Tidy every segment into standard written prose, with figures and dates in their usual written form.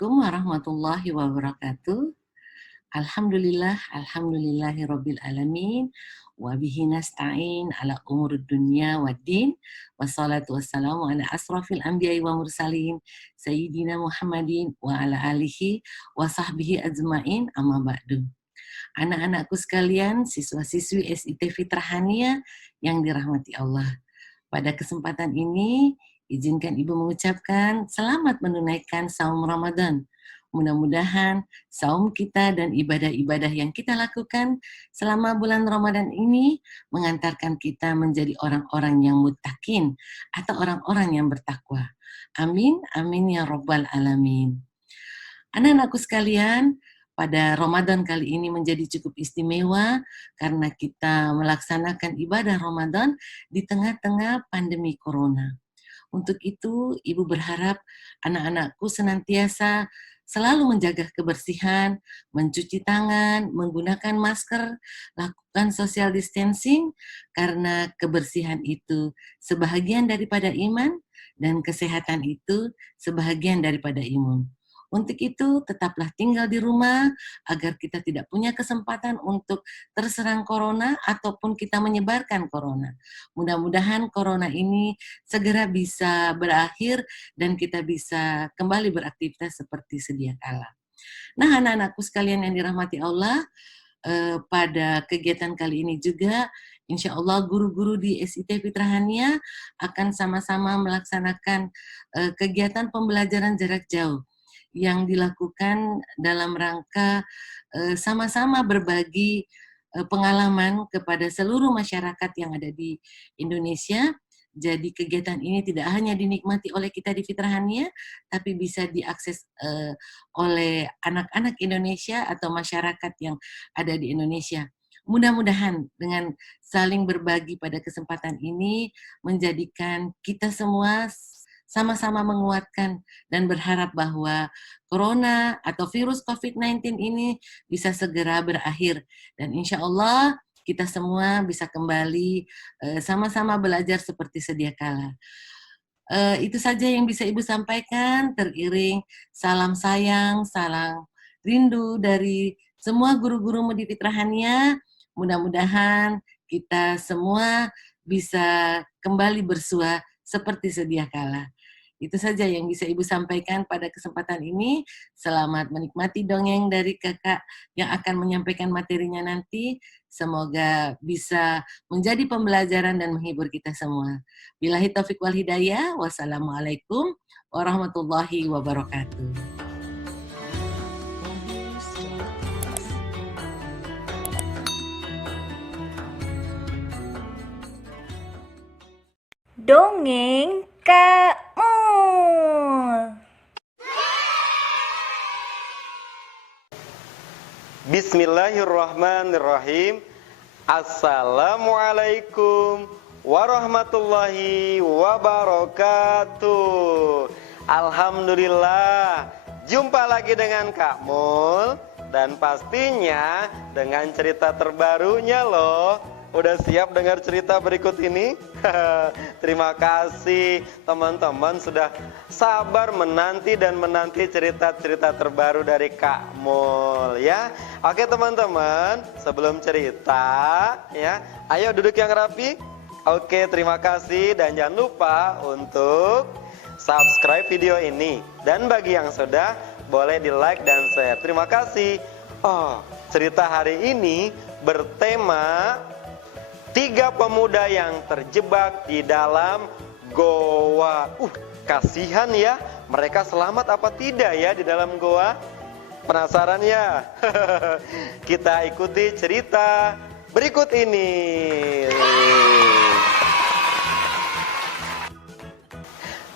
Assalamualaikum warahmatullahi wabarakatuh. Alhamdulillahirabbil alamin wa bihi nasta'in ala umurud dunya waddin wassalatu wassalamu ala asrafil anbiya'i wa mursalin sayyidina Muhammadin wa ala alihi wa sahbihi ajmain amma ba'du. Anak-anakku sekalian, siswa-siswi SIT Fitrahania yang dirahmati Allah. Pada kesempatan ini, izinkan Ibu mengucapkan selamat menunaikan saum Ramadan. Mudah-mudahan saum kita dan ibadah-ibadah yang kita lakukan selama bulan Ramadan ini mengantarkan kita menjadi orang-orang yang muttaqin atau orang-orang yang bertakwa. Amin, amin ya rabbal alamin. Anak-anakku sekalian, pada Ramadan kali ini menjadi cukup istimewa karena kita melaksanakan ibadah Ramadan di tengah-tengah pandemi Corona. Untuk itu, Ibu berharap anak-anakku senantiasa selalu menjaga kebersihan, mencuci tangan, menggunakan masker, lakukan social distancing, karena kebersihan itu sebahagian daripada iman, dan kesehatan itu sebahagian daripada imun. Untuk itu, tetaplah tinggal di rumah agar kita tidak punya kesempatan untuk terserang corona ataupun kita menyebarkan corona. Mudah-mudahan corona ini segera bisa berakhir dan kita bisa kembali beraktivitas seperti sedia kala. Nah, anak-anakku sekalian yang dirahmati Allah, pada kegiatan kali ini juga insya Allah guru-guru di SIT Fitrahania akan sama-sama melaksanakan kegiatan pembelajaran jarak jauh yang dilakukan dalam rangka sama-sama berbagi pengalaman kepada seluruh masyarakat yang ada di Indonesia. Jadi kegiatan ini tidak hanya dinikmati oleh kita di Fitrahania, tapi bisa diakses oleh anak-anak Indonesia atau masyarakat yang ada di Indonesia. Mudah-mudahan dengan saling berbagi pada kesempatan ini menjadikan kita semua sama-sama menguatkan dan berharap bahwa corona atau virus COVID-19 ini bisa segera berakhir. Dan insya Allah kita semua bisa kembali sama-sama belajar seperti sedia kala. Itu saja yang bisa Ibu sampaikan, teriring salam sayang, salam rindu dari semua guru-guru Mudi Fitrahania. Mudah-mudahan kita semua bisa kembali bersua seperti sedia kala. Itu saja yang bisa Ibu sampaikan pada kesempatan ini. Selamat menikmati dongeng dari kakak yang akan menyampaikan materinya nanti. Semoga bisa menjadi pembelajaran dan menghibur kita semua. Billahi taufiq wal hidayah. Wassalamualaikum warahmatullahi wabarakatuh. Dongeng Kak Mul. Bismillahirrahmanirrahim. Assalamualaikum warahmatullahi wabarakatuh. Alhamdulillah, jumpa lagi dengan Kak Mul. Dan pastinya dengan cerita terbarunya loh. Udah siap dengar cerita berikut ini? Terima kasih teman-teman sudah sabar menanti cerita-cerita terbaru dari Kak Mul ya. Oke teman-teman, sebelum cerita ya, ayo duduk yang rapi. Oke, terima kasih dan jangan lupa untuk subscribe video ini. Dan bagi yang sudah, boleh di like dan share. Terima kasih. Oh, cerita hari ini bertema 3 pemuda yang terjebak di dalam goa. Kasihan ya, mereka selamat apa tidak ya di dalam goa? Penasaran ya? Kita ikuti cerita berikut ini.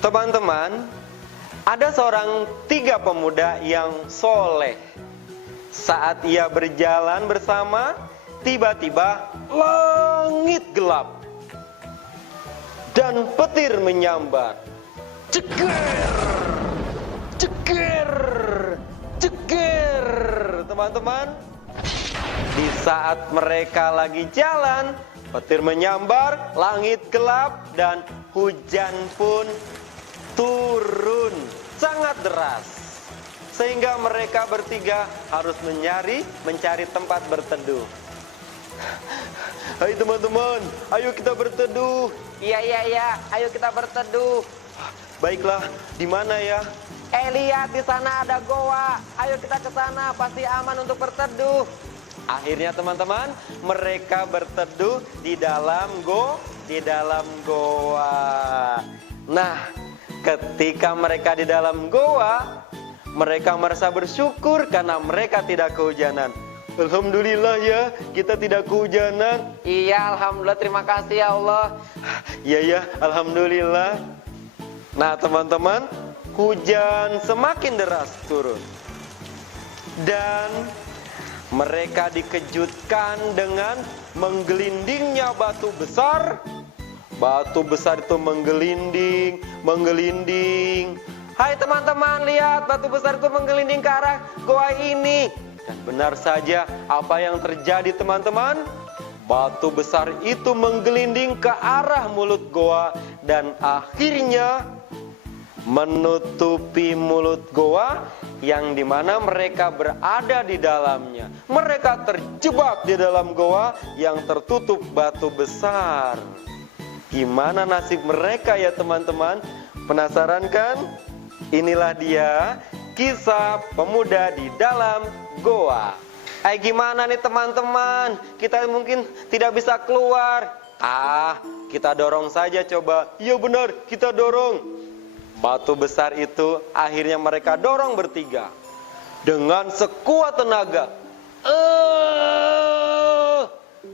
Teman-teman, ada seorang 3 pemuda yang soleh. Saat ia berjalan bersama, tiba-tiba langit gelap dan petir menyambar. Ceker, ceker, ceker. Teman-teman, di saat mereka lagi jalan, petir menyambar, langit gelap, dan hujan pun turun sangat deras. sehingga mereka bertiga harus mencari tempat berteduh. Hai teman-teman, ayo kita berteduh. Iya, ayo kita berteduh. Baiklah, di mana ya? Lihat di sana ada goa. Ayo kita ke sana, pasti aman untuk berteduh. Akhirnya teman-teman, mereka berteduh di dalam goa. Nah, ketika mereka di dalam goa, mereka merasa bersyukur karena mereka tidak kehujanan. Alhamdulillah ya, kita tidak kehujanan. Iya, alhamdulillah, terima kasih ya Allah. Ya, alhamdulillah. Nah teman-teman, hujan semakin deras turun. Dan mereka dikejutkan dengan menggelindingnya batu besar. Batu besar itu menggelinding. Hai teman-teman, lihat batu besar itu menggelinding ke arah goa ini. Dan benar saja apa yang terjadi teman-teman. Batu besar itu menggelinding ke arah mulut goa dan akhirnya menutupi mulut goa yang dimana mereka berada di dalamnya. Mereka terjebak di dalam goa yang tertutup batu besar. Gimana nasib mereka ya teman-teman? Penasaran kan? Inilah dia kisah pemuda di dalam goa. Gimana nih teman-teman? Kita mungkin tidak bisa keluar. Kita dorong saja coba. Iya benar, kita dorong. Batu besar itu akhirnya mereka dorong bertiga. Dengan sekuat tenaga.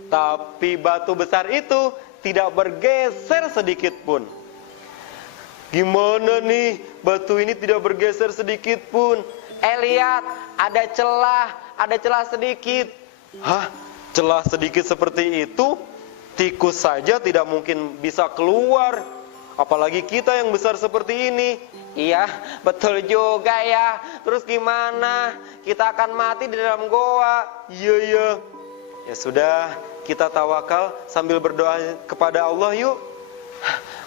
Tapi batu besar itu tidak bergeser sedikit pun. Gimana nih? Batu ini tidak bergeser sedikit pun. Lihat, ada celah sedikit. Hah? Celah sedikit seperti itu? Tikus saja tidak mungkin bisa keluar. Apalagi kita yang besar seperti ini. Iya, betul juga ya. Terus gimana? Kita akan mati di dalam goa. Iya. Ya sudah, kita tawakal sambil berdoa kepada Allah yuk.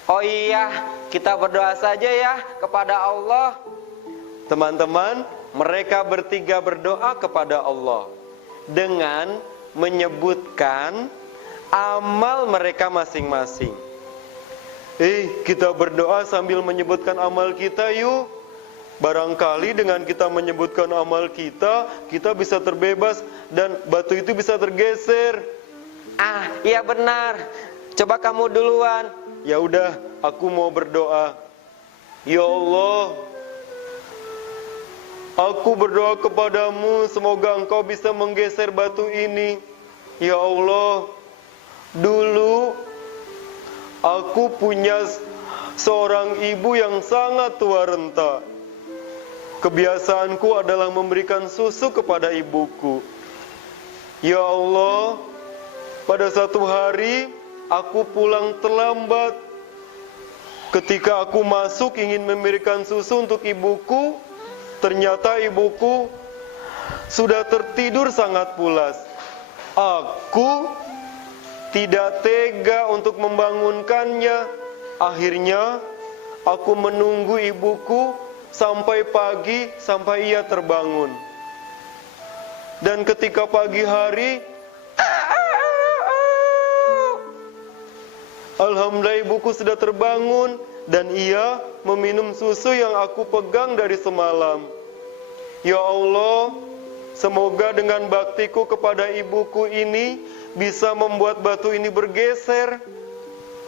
Oh iya, kita berdoa saja ya kepada Allah. Teman-teman, mereka bertiga berdoa kepada Allah dengan menyebutkan amal mereka masing-masing. Kita berdoa sambil menyebutkan amal kita yuk. Barangkali dengan kita menyebutkan amal kita, kita bisa terbebas dan batu itu bisa tergeser. Iya benar. Coba kamu duluan. Ya udah, aku mau berdoa. Ya Allah, aku berdoa kepadamu, semoga engkau bisa menggeser batu ini. Ya Allah, dulu aku punya seorang ibu yang sangat tua renta. Kebiasaanku adalah memberikan susu kepada ibuku. Ya Allah, pada satu hari aku pulang terlambat. Ketika aku masuk ingin memberikan susu untuk ibuku, ternyata ibuku sudah tertidur sangat pulas. Aku tidak tega untuk membangunkannya. Akhirnya aku menunggu ibuku sampai pagi, sampai ia terbangun. Dan ketika pagi hari, alhamdulillah ibuku sudah terbangun dan ia meminum susu yang aku pegang dari semalam. Ya Allah, semoga dengan baktiku kepada ibuku ini bisa membuat batu ini bergeser.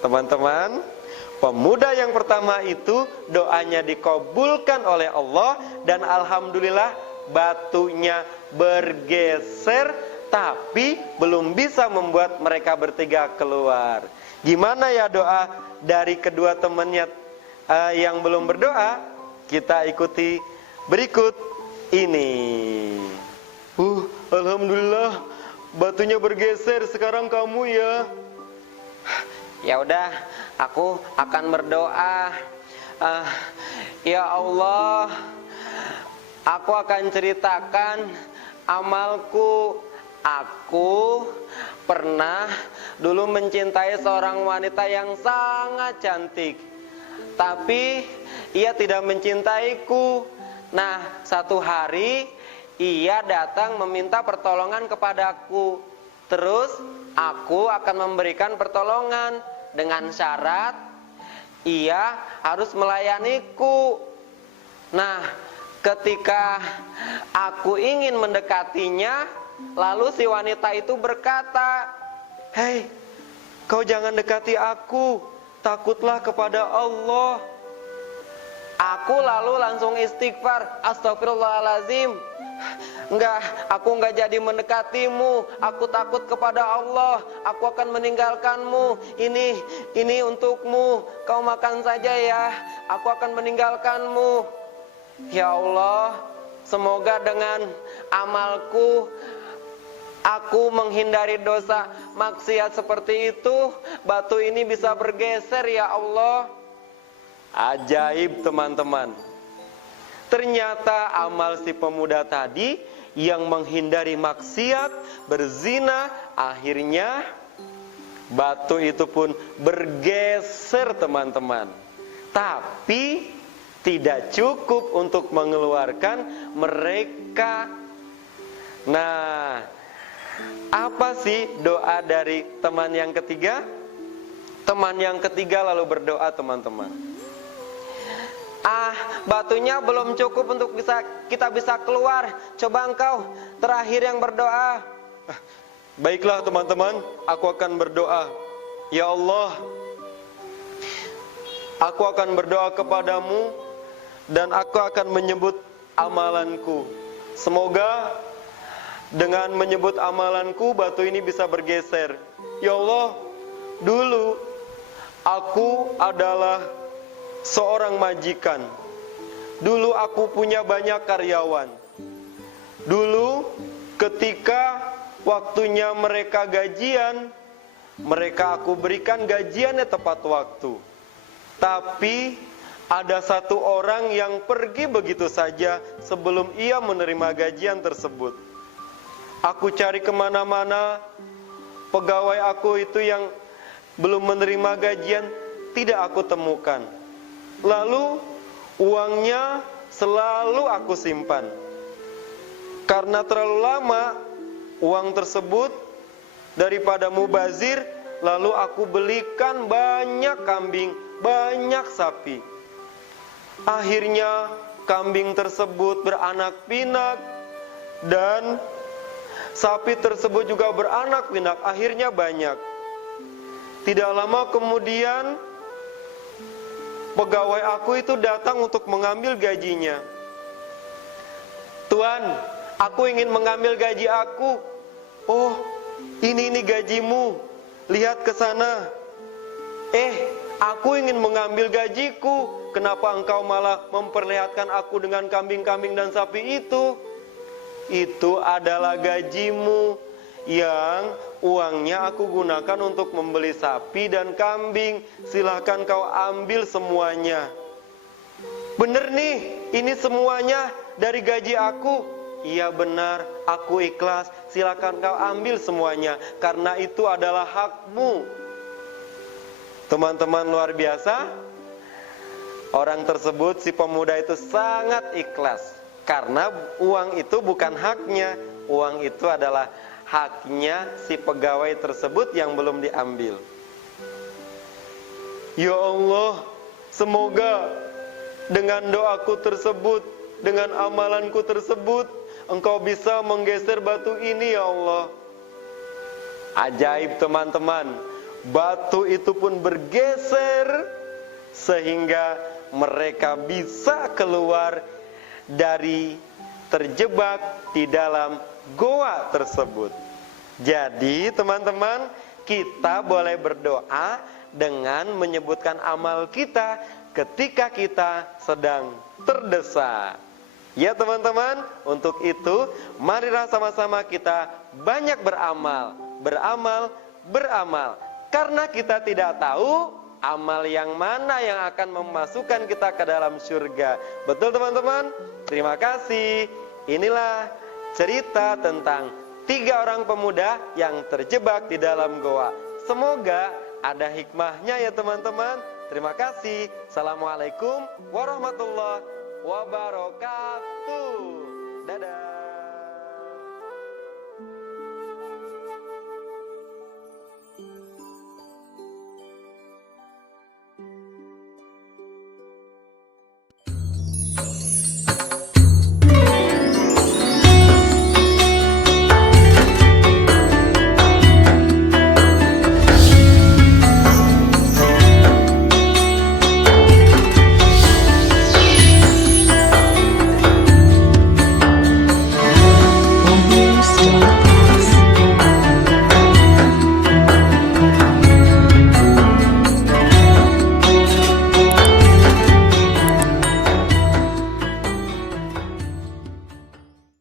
Teman-teman, pemuda yang pertama itu doanya dikabulkan oleh Allah dan alhamdulillah batunya bergeser, tapi belum bisa membuat mereka bertiga keluar. Gimana ya doa dari kedua temannya yang belum berdoa? Kita ikuti berikut ini. Alhamdulillah batunya bergeser. Sekarang kamu ya. Ya udah, aku akan berdoa. Ya Allah, aku akan ceritakan amalku. Aku pernah dulu mencintai seorang wanita yang sangat cantik. Tapi ia tidak mencintaiku. Nah, satu hari ia datang meminta pertolongan kepadaku. Terus aku akan memberikan pertolongan dengan syarat ia harus melayaniku. Nah, ketika aku ingin mendekatinya, lalu si wanita itu berkata, "Hei, kau jangan dekati aku, takutlah kepada Allah." Aku lalu langsung istighfar, astagfirullahalazim. Aku enggak jadi mendekatimu. Aku takut kepada Allah. Aku akan meninggalkanmu. Ini untukmu. Kau makan saja ya. Aku akan meninggalkanmu. Ya Allah, semoga dengan amalku aku menghindari dosa maksiat seperti itu. Batu ini bisa bergeser ya Allah. Ajaib teman-teman. Ternyata amal si pemuda tadi yang menghindari maksiat, berzina, akhirnya batu itu pun bergeser teman-teman. Tapi tidak cukup untuk mengeluarkan mereka. Nah, apa sih doa dari teman yang ketiga? Teman yang ketiga lalu berdoa teman-teman. Batunya belum cukup untuk kita bisa keluar. Coba engkau terakhir yang berdoa. Baiklah teman-teman, aku akan berdoa. Ya Allah, aku akan berdoa kepadamu dan aku akan menyebut amalanku. Semoga dengan menyebut amalanku batu ini bisa bergeser. Ya Allah, dulu aku adalah seorang majikan. Dulu aku punya banyak karyawan. Dulu ketika waktunya mereka gajian, mereka aku berikan gajiannya tepat waktu. Tapi ada satu orang yang pergi begitu saja sebelum ia menerima gajian tersebut. Aku cari kemana-mana, pegawai aku itu yang belum menerima gajian tidak aku temukan. Lalu uangnya selalu aku simpan. Karena terlalu lama uang tersebut, daripada mubazir, lalu aku belikan banyak kambing, banyak sapi. Akhirnya kambing tersebut beranak pinak dan sapi tersebut juga beranak pinak, akhirnya banyak. Tidak lama kemudian pegawai aku itu datang untuk mengambil gajinya. "Tuan, aku ingin mengambil gaji aku." "Oh, ini gajimu. Lihat ke sana." Aku ingin mengambil gajiku. Kenapa engkau malah memperlihatkan aku dengan kambing-kambing dan sapi itu?" "Itu adalah gajimu yang uangnya aku gunakan untuk membeli sapi dan kambing. Silahkan kau ambil semuanya." "Bener nih, ini semuanya dari gaji aku." "Iya benar, aku ikhlas. Silahkan kau ambil semuanya, karena itu adalah hakmu." Teman-teman, luar biasa. Orang tersebut, si pemuda itu sangat ikhlas. Karena uang itu bukan haknya. Uang itu adalah haknya si pegawai tersebut yang belum diambil. Ya Allah, semoga dengan doaku tersebut, dengan amalanku tersebut, Engkau bisa menggeser batu ini ya Allah. Ajaib teman-teman, batu itu pun bergeser sehingga mereka bisa keluar dari terjebak di dalam goa tersebut. Jadi teman-teman, kita boleh berdoa dengan menyebutkan amal kita ketika kita sedang terdesak. Ya teman-teman, untuk itu marilah sama-sama kita banyak beramal. Karena kita tidak tahu amal yang mana yang akan memasukkan kita ke dalam surga. Betul teman-teman? Terima kasih. Inilah cerita tentang 3 orang pemuda yang terjebak di dalam goa. Semoga ada hikmahnya ya teman-teman. Terima kasih. Assalamualaikum warahmatullahi wabarakatuh. Dadah.